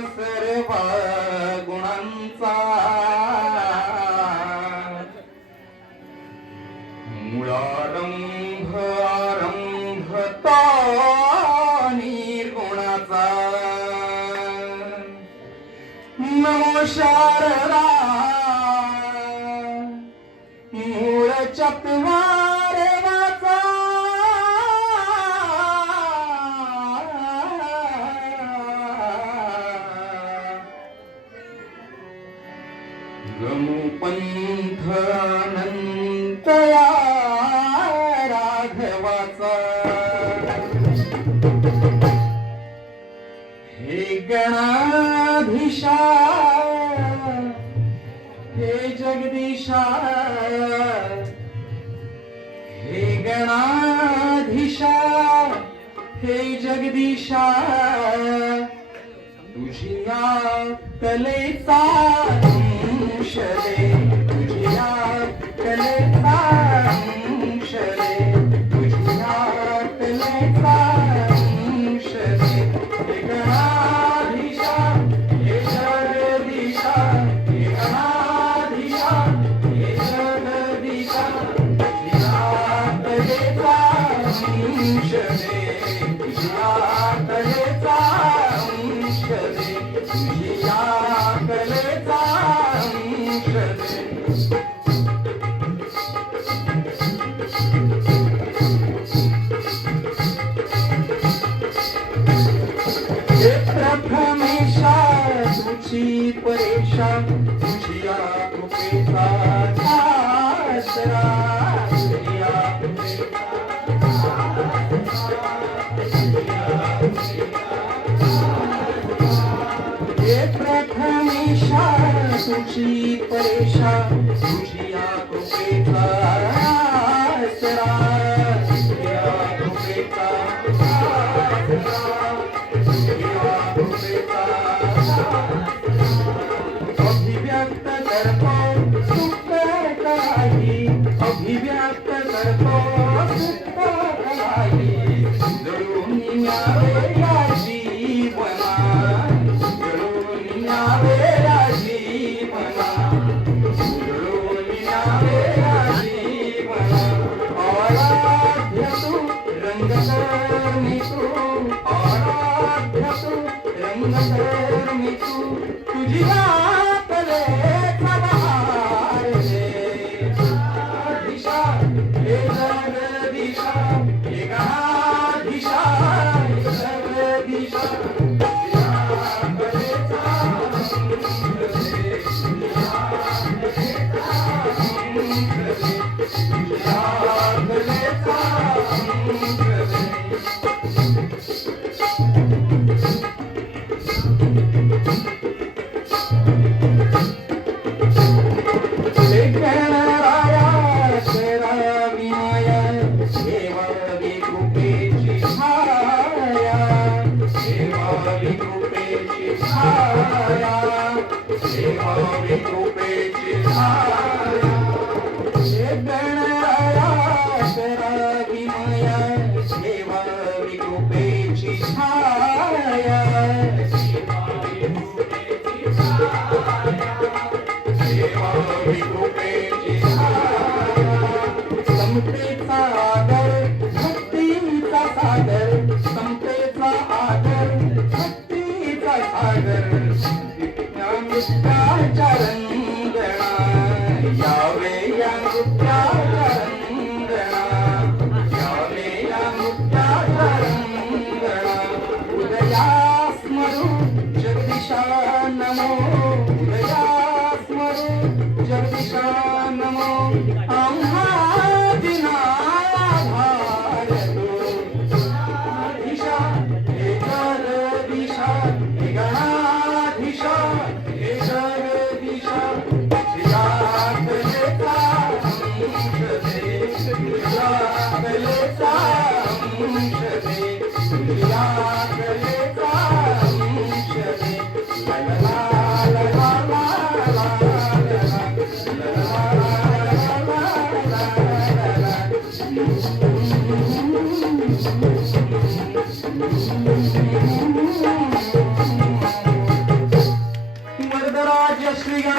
सर्व गुणांचा मूळारंभ आरंभता निर्गुणाचा नमो शारदा मूळ चत्वार वाचा गमु पंथ अनंतया राघवाचा हे गणाधीशा हे जगदीशा हे गणाधीशा हे जगदीशा तुझिया कलेचा अंश रे तुझिया कलेचा अंश रे तुझिया कलेचा अंश रे हे गणाधीशा हे जगदीशा हे गणाधीशा हे जगदीशा तुझिया कलेचा अंश रे तुझिया कलेचा अंश रे तुझिया कलेचा अंश रे हे प्रथमेशा तुझी परेशा तुझिया कृपेचा आसरा तुझिया हे प्रथमेशा तुझी परेशा तुझिया कृपेचा आसरा तुझिया कृपेचा आसरा अभिव्यक्त करतो सुख काही अभिव्यक्त करतो सुख काही जळून यावे या जीवना जळून यावे या जीवना जळून यावे या जीवना आराध्य तू रंगकर्णी तू आराध्य तू रंगकर्णी तू तुझिया कलेचा बहार रे दिशा हे जगदीशा हे गणाधीशा हे जगदीशा तुझिया कलेचा अंश रे तुझिया कलेचा अंश रे तुझिया कलेचा अंश रे समतेचा आदर भक्तीचा सागर समतेचा आदर भक्तीचा सागर नित्याच्या रंगणा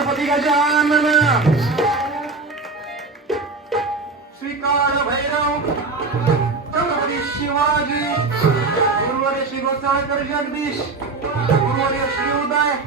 गणपती गजानन श्रीकार भैरव छत्रपती शिवाजी गुरुवर्य श्री गोसाळकर जगदीश गुरुवर्य श्री उदय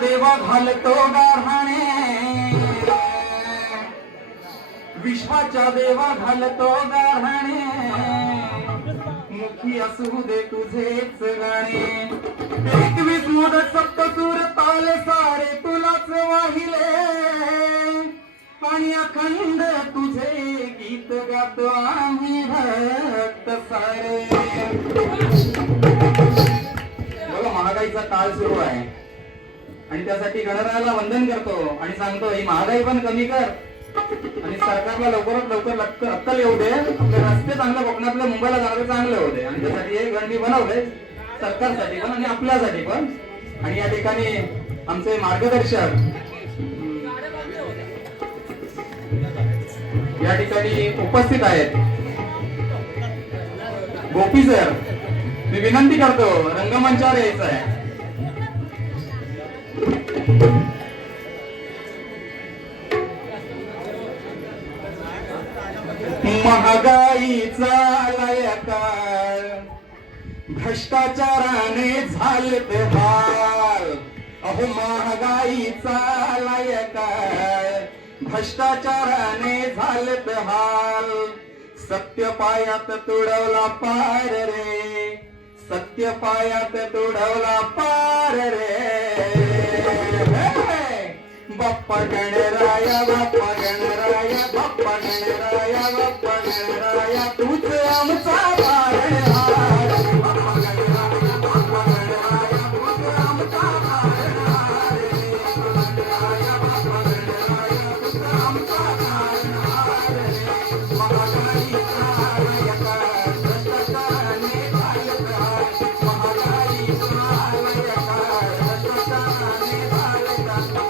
देवा घालतो गारहाणे विश्वाच्या देवा घालतो गारहाणे मुखी असू दे तुझेच गाणे 21 मोदक सप्तसूर ताल सारे तुलाच वाहिले आणि अखंड तुझे गीत गातो आम्ही भक्त सारे बघा महागाईचा काळ सुरू आहे आणि त्यासाठी गणरायाला वंदन करतो आणि सांगतो ही महागाई पण कमी कर आणि सरकारला लवकरात लवकर अक्कल येऊ दे आपले रस्ते चांगल्या कोकणातल्या मुंबईला जाणारे चांगले होते आणि त्यासाठी हे गण मी बनवले सरकारसाठी पण आणि आपल्यासाठी पण आणि या ठिकाणी आमचे मार्गदर्शक या ठिकाणी उपस्थित आहेत गोपी सर मी विनंती करतो रंगमंचावर यायचं आहे महागाईचा लायकाळ भ्रष्टाचाराने झालेत हाल अहो महागाईचा लायकाळ भ्रष्टाचाराने झालेत हाल सत्य पायात तुडवला पार रे सत्य पायात तुडवला पार रे बाप्पा गणराया बाप्पा गणराया बाप्पा गणराया बाप्पा गणराया तूच आमचा पारणहार बाप्पा गणराया बाप्पा गणराया तूच आमचा पारणहार गणराया बाप्पा गणराया तूच आमचा पारणहार महागाईचा लायकाळ भ्रष्टाचाराने झालेत हाल महागाईचा लायकाळ भ्रष्टाचाराने झालेत हाल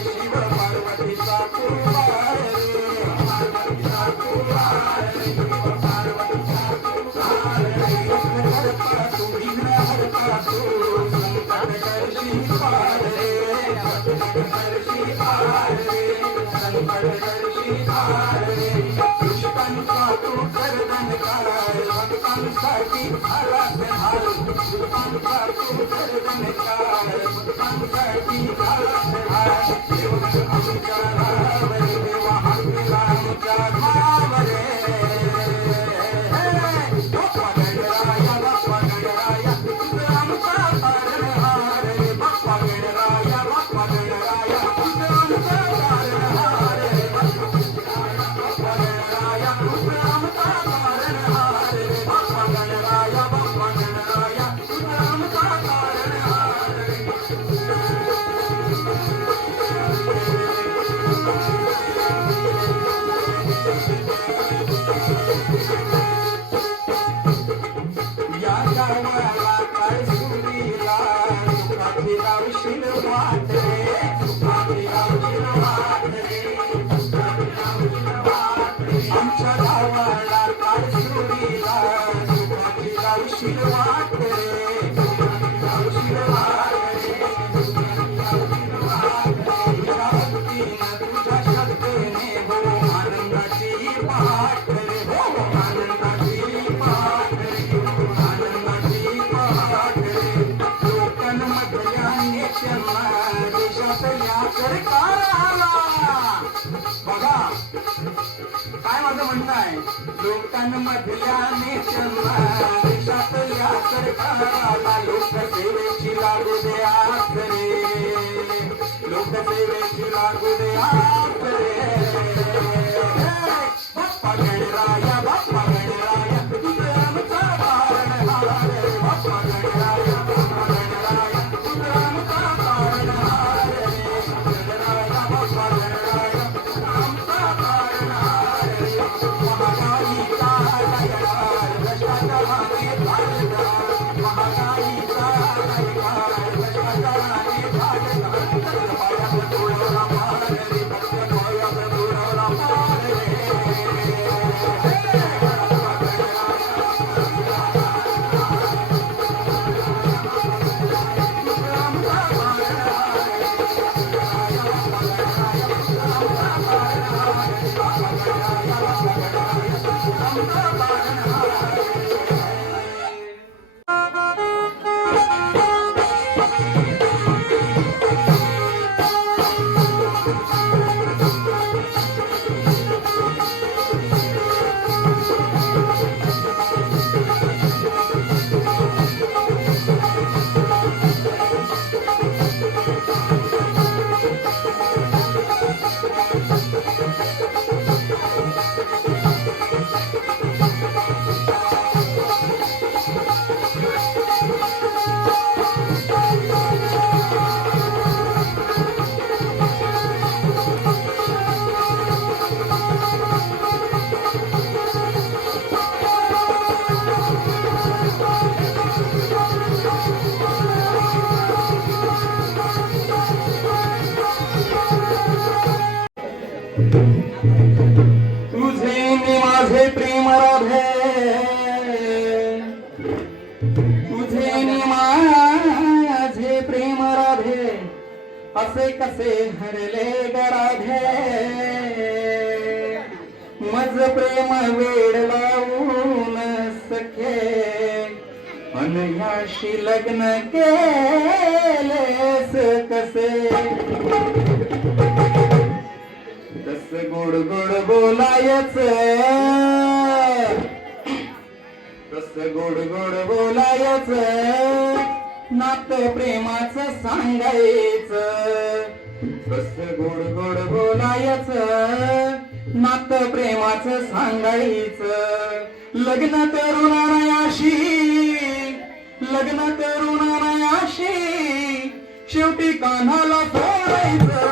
शिव पार्वतीचा लोकांमधल्या नेत्यांना देशातल्या सरकाराला लोकसेवेची लागू दे आस रे, लोकसेवेची लागू दे आस रे. बाप्पा गणराया, बाप्पा गणराया, तुझं आमचा पारणहार रे. बाप्पा गणराया, बाप्पा गणराया, तुझं आमचा पारणहार रे. गणराया, बाप्पा गणराया, आमचा पारणहार रे. महागाईचा लयकार, भ्रष्टाचाराने भाजला, महागाईचा लयकार, भ्रष्टाचाराने भाजला. पायात तुळवला मार रे, पायात तुळवला मार रे. तुझे नि माझे प्रेम राधे, तुझे नि माझे प्रेम राधे, असे कसे हरले ग राधे. मज प्रेम वेड लावून सखे, अनयाशी लग्न केलेस कसे. कस गोड गोड बोलायच, कस गोड गोड बोलायच, नात प्रेमाचं सांगायचं. कस गोड गोड बोलायच, नात प्रेमाचं सांगायचं. लग्न तरुणायाशी, लग्न तरुणायाशी, शेवटी कान्हाला सोडायचं.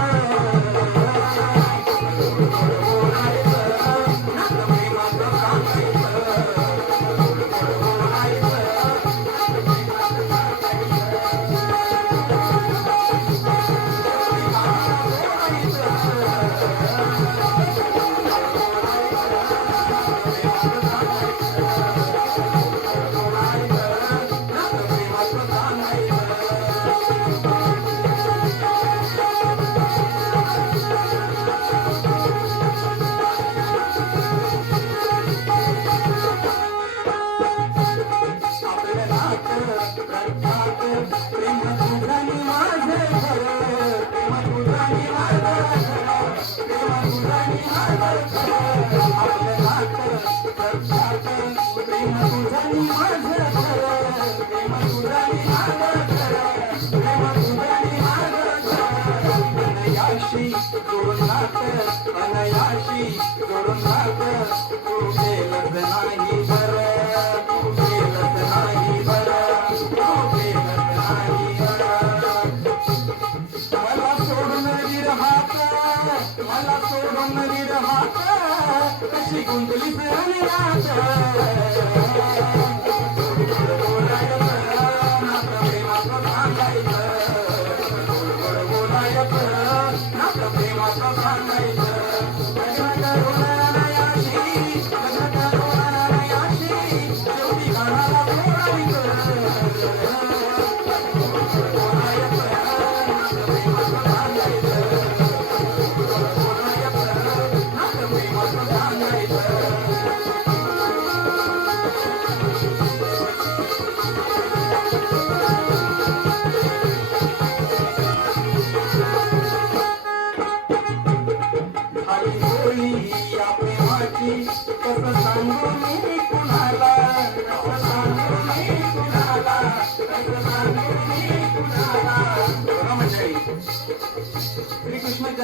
कशी गुंतली प्रेमाचं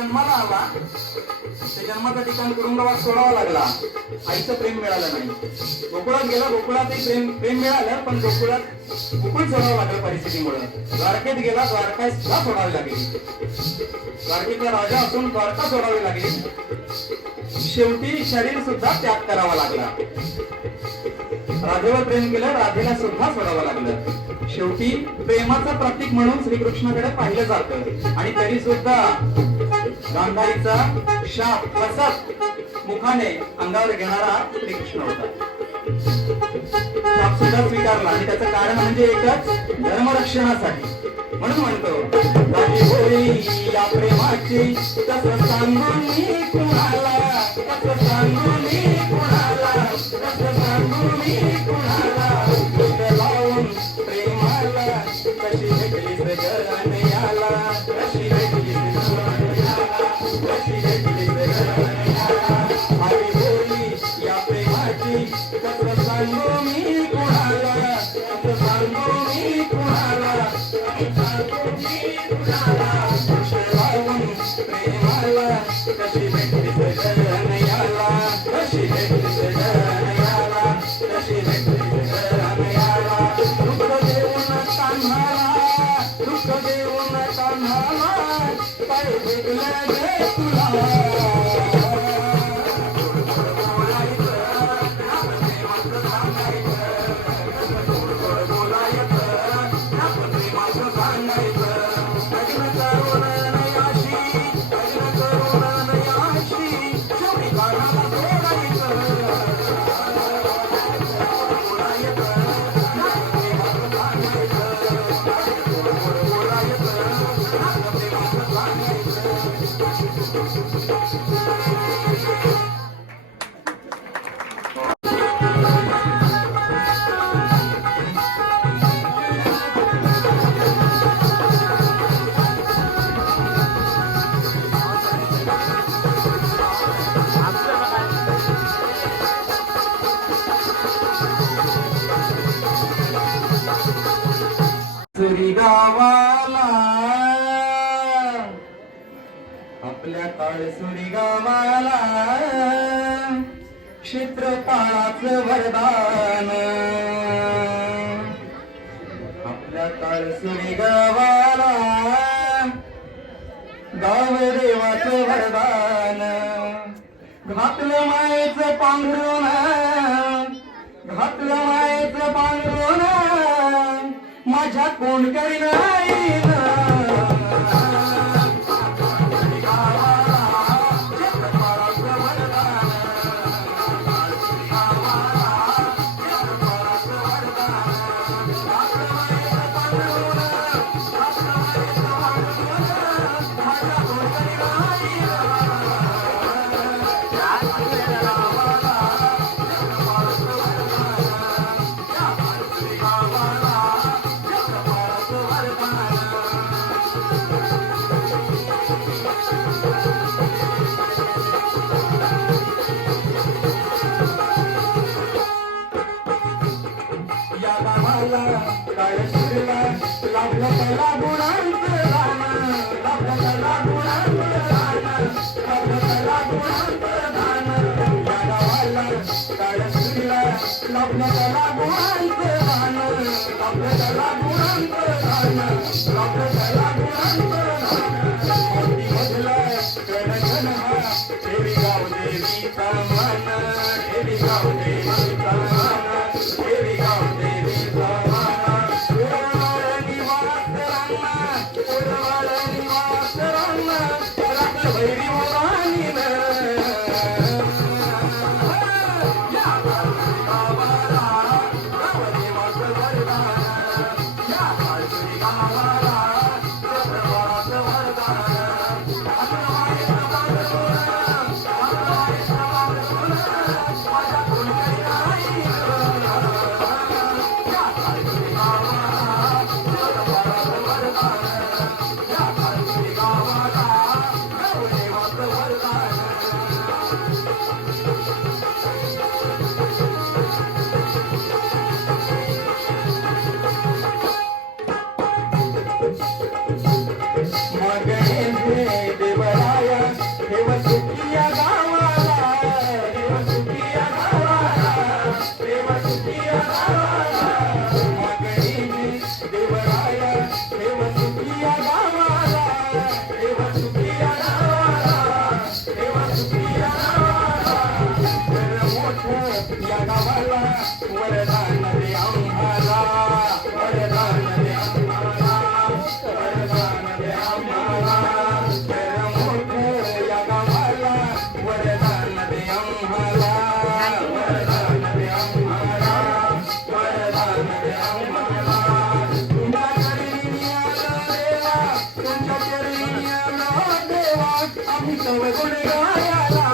जन्माला आला त्या जन्माचं ठिकाण तुरुंगवास सोडावा लागला. आईचं प्रेम मिळालं नाही. गोकुळात गेला, गोकुळातही प्रेम मिळालं, पण गोकुळ सोडावं लागलं परिस्थितीमुळे. द्वारकेत गेला, द्वारका सुद्धा सोडावी लागली. द्वारकेचा राजा असून द्वारका सोडावी लागली. शेवटी शरीर सुद्धा त्याग करावा लागला. राधेवर प्रेम केलं, राधेला सुद्धा सोडावं लागलं. शेवटी प्रेमाचं प्रतीक म्हणून श्रीकृष्णाकडे पाहिलं जातं आणि तरी सुद्धा गांधारीचा शाप हसत मुखाने अंगावर घेणारा श्रीकृष्ण होता. शाप सुद्धा स्वीकारला आणि त्याचं कारण म्हणजे एकच, धर्मरक्षणासाठी. म्हणून म्हणतो या प्रेमाची कसं सांगू मी कुणाला, कसं सांगू मी कुणाला, कसं सांगू मी कुणाला, लावून प्रेमाला कशी भेटली सगळ्याला, कशी भेटली कशी भेटली सगळ्याला. आई बोली या प्रेमाची कसं सांगू मी कुणाला, कसं सांगू मी कुणाला, कशी भेटली सगळ्याला, कशी भेटली सगळ्याला, कशी भेटली सगळ्याला. दुःख देऊन कान्हाला, दुःख देऊन कान्हाला, काय भेटलं गे तुला. सुरी गावाला आपल्या काळसुरी गावाला क्षेत्रपाळाचं वरदान, आपल्या काळसुरी गावाला गावदेवाचं वरदान. घातलं मायेचं पांघरून, घातलं मायेचं पांघरून, माझ्या कोण करीन काळसुरीला लागलं त्याला गुणांचं दान, लागलं त्याला गुणांचं दान, लागलं त्याला गुणांचं दान. या गावाला काळसुरीला लागलं त्याला गुणांचं दान, लागलं त्याला गुणांचं दान, लागलं त्याला गुणांचं दान. मोठी मधला गणगण हा ठेवी गाव देवीचा मान, ठेवी गाव देवीचा मान, ठेवी गाव देवीचा मान. गावाला वरदान दे आम्हाला वरदान दे आम्हाला वरदान दे आम्हाला कर मोठं या गावाला वरदान दे आम्हाला वरदान दे आम्हाला वरदान दे आम्हाला तुमच्या चरणी आलो देवा तुमच्या चरणी आलो देवा आम्ही तव गुण गायाला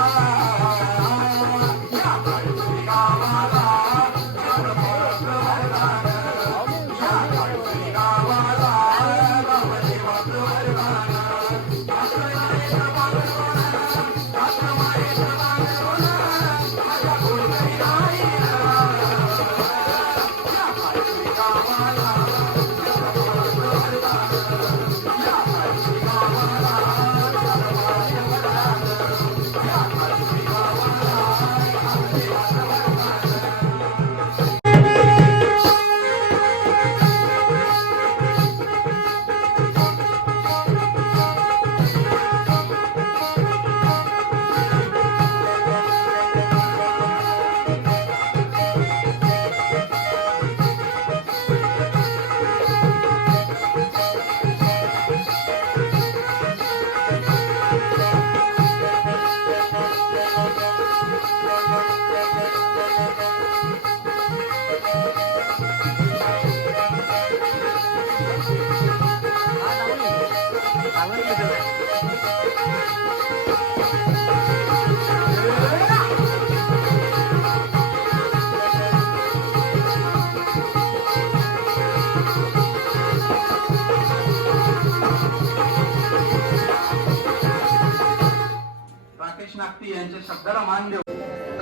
राकेश नागती यांच्या शब्दाला मान देऊ.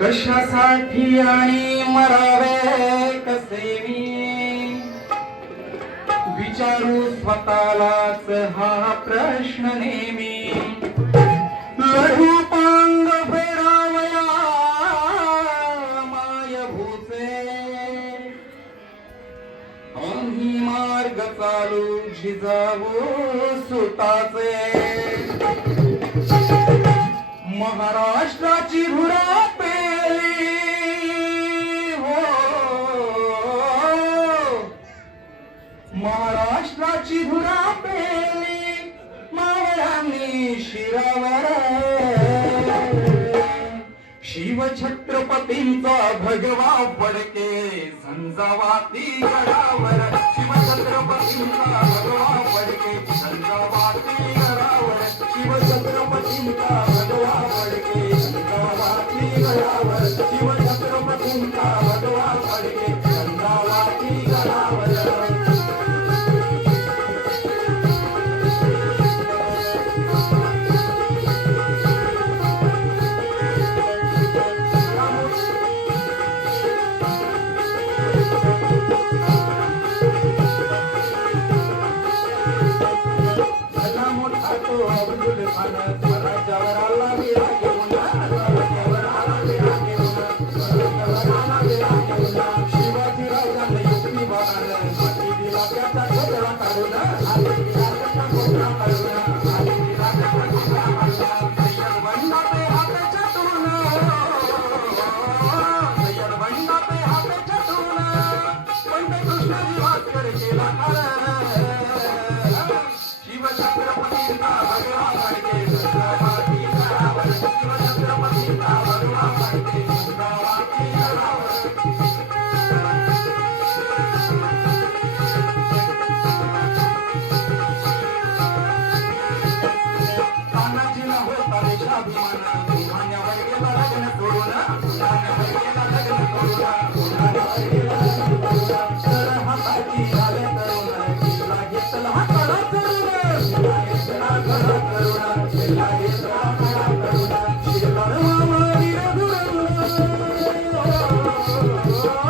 कशासाठी आणि मरावे कसे मी विचारू स्वतःलाच हा प्रश्न नेहमी लढू पांग फेरावया मायभूचे आम्ही मार्ग चालू झिजावू सुताचे महाराष्ट्राची धुरा पेली हो महाराष्ट्राची धुरा पेली मावळ्यांनी शिरावर शिव छत्रपतींचा भगवा फडके झंझावाती गडावर शिव छत्रपतींचा भगवा फडके झंझावाती गडावर शिव छत्रपतींचा भगवा फडके झंझावाती गडावर शिव छत्रपतींचा भगवा फडके झंझावाती गडावर Oh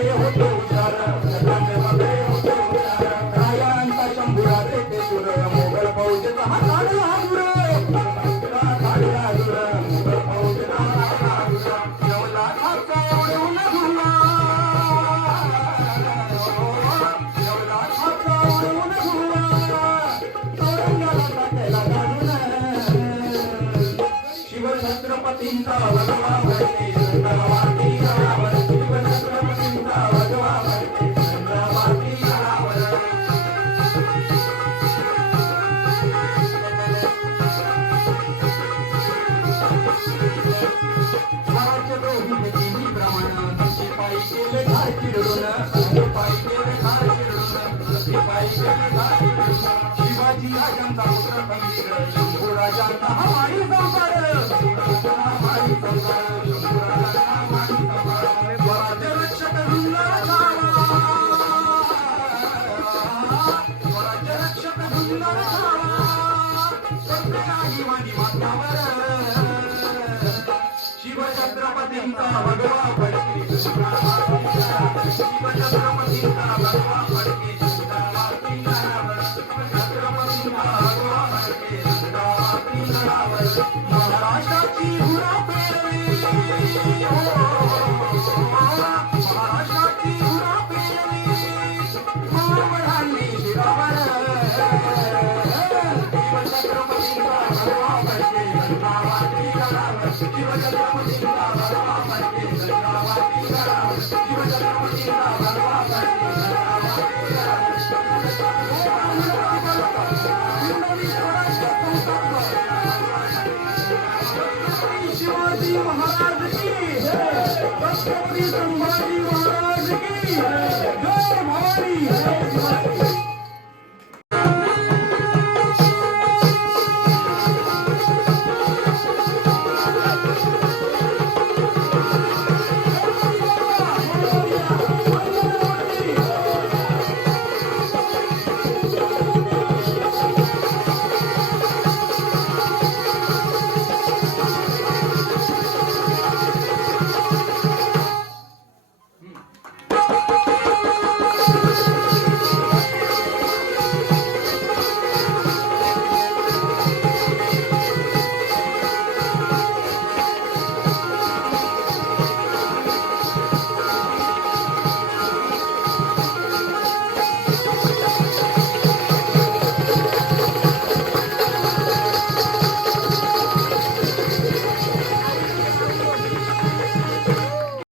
वगैरे होते हुशार जगाने वगैरे होते हुशार रायांचा शंभूरा ते सुर मोगल फौजेचा हा काढला दूर काढला दूर मोगल फौजेचा काढला दूर जेवला खाचा उडवून धुला जेवला खाचा उडवून धुला औरंगाला टाकायला काढून शिवछत्रपतींचा भगवा भरते चंद्रवाती गडावर शिवछत्रपतींचा भगवा भरते चंद्रवाती गडावर स्वराज्य दोन्ही तिन्ही प्रमाण शिपाई केले घाय चिरडून शिपाई केले घाय चिरडून शिपाई केले घाय चिरडून शिवाजी राजांचा पुत्र खंबीर शंभू राजांचा हा माळी संसार माळी संसार शंभू राजांचा माळी संसार स्वराज्य रक्षक झुंजार झाला स्वराज्य रक्षक झुंजार झाला सत्य वाणी माथ्यावर शिवछत्रपतींचा भगवा भरती